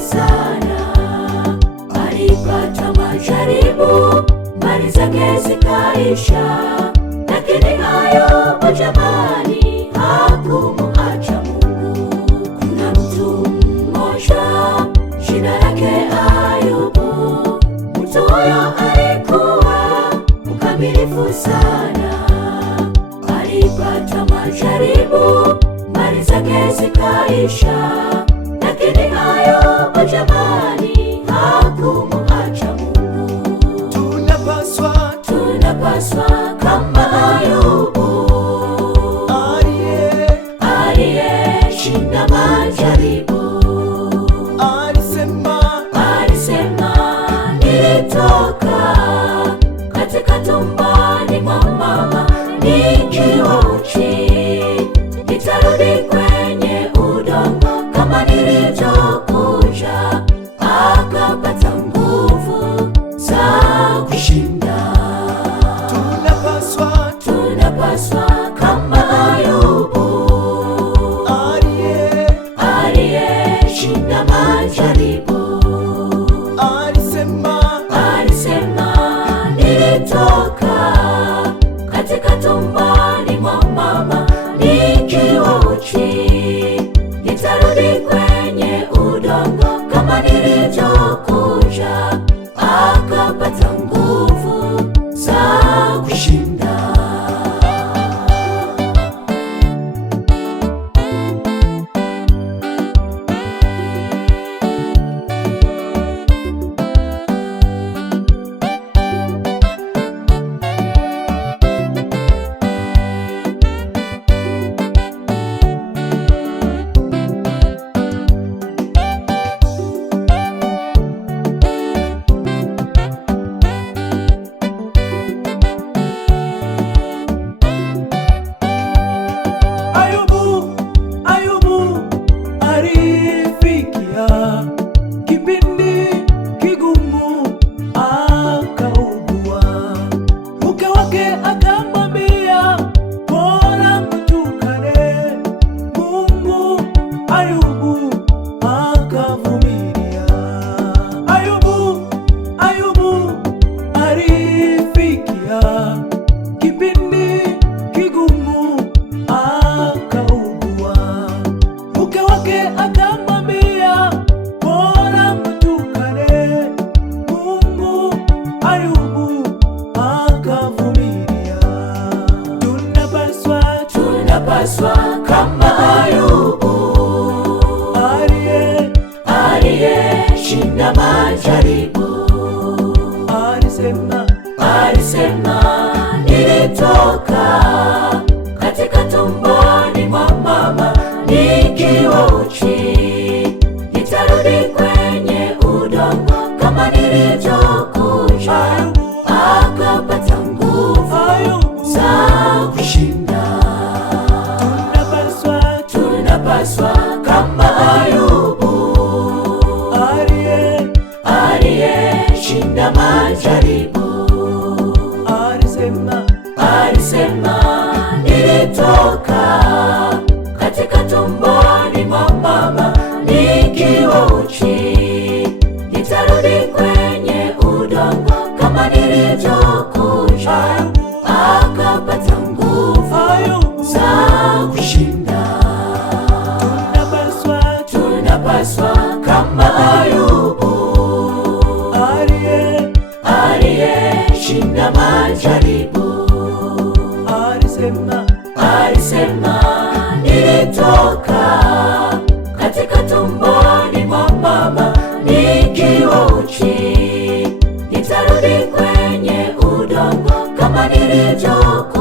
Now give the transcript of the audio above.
Sana alipata majaribu, mali zake zikaisha, lakini Ayubu jamani hakumuacha Mungu. Kuna mtu mmoja jina lake Ayubu, mtu huyo alikuwa mkamilifu sana, alipata majaribu, mali zake zikaisha, lakini Ayubu jamani hakumuacha Mungu. Tunapaswa kama Ayubu aliyeshinda majaribu. Alisema nilitoka katika tumboni mwa mama nikiwa uchi, nitarudi kwenye udongo kama nilivyokuja, akapata nguvu za kushinda. Tunapaswa kama Ayubu aliyeshinda majaribu. Alisema nilitoka katika tumboni mwa mama nikiwa uchi, nitarudi kwenye udongo kama nilivyokuja, akapata nguvu za kushinda. Tunapaswa kama Ayubu aliyeshinda majaribu. Alisema nilitoka katika tumboni mwa mama nikiwa uchi, nitarudi kwenye udongo kama nilivyokuja, akapata nguvu za kushinda. Tunapaswa kama Ayubu aliyeshinda majaribu. Alisema nilitoka katika tumboni mwa mama nikiwa uchi, nitarudi kwenye udongo kama nilivyokuja, akapata nguvu za kushinda. Tunapaswa kama Ayubu aliyeshinda majaribu. Alisema nilitoka katika tumboni mwa mama nikiwa uchi, nitarudi kwenye udongo kama nilivyokuja,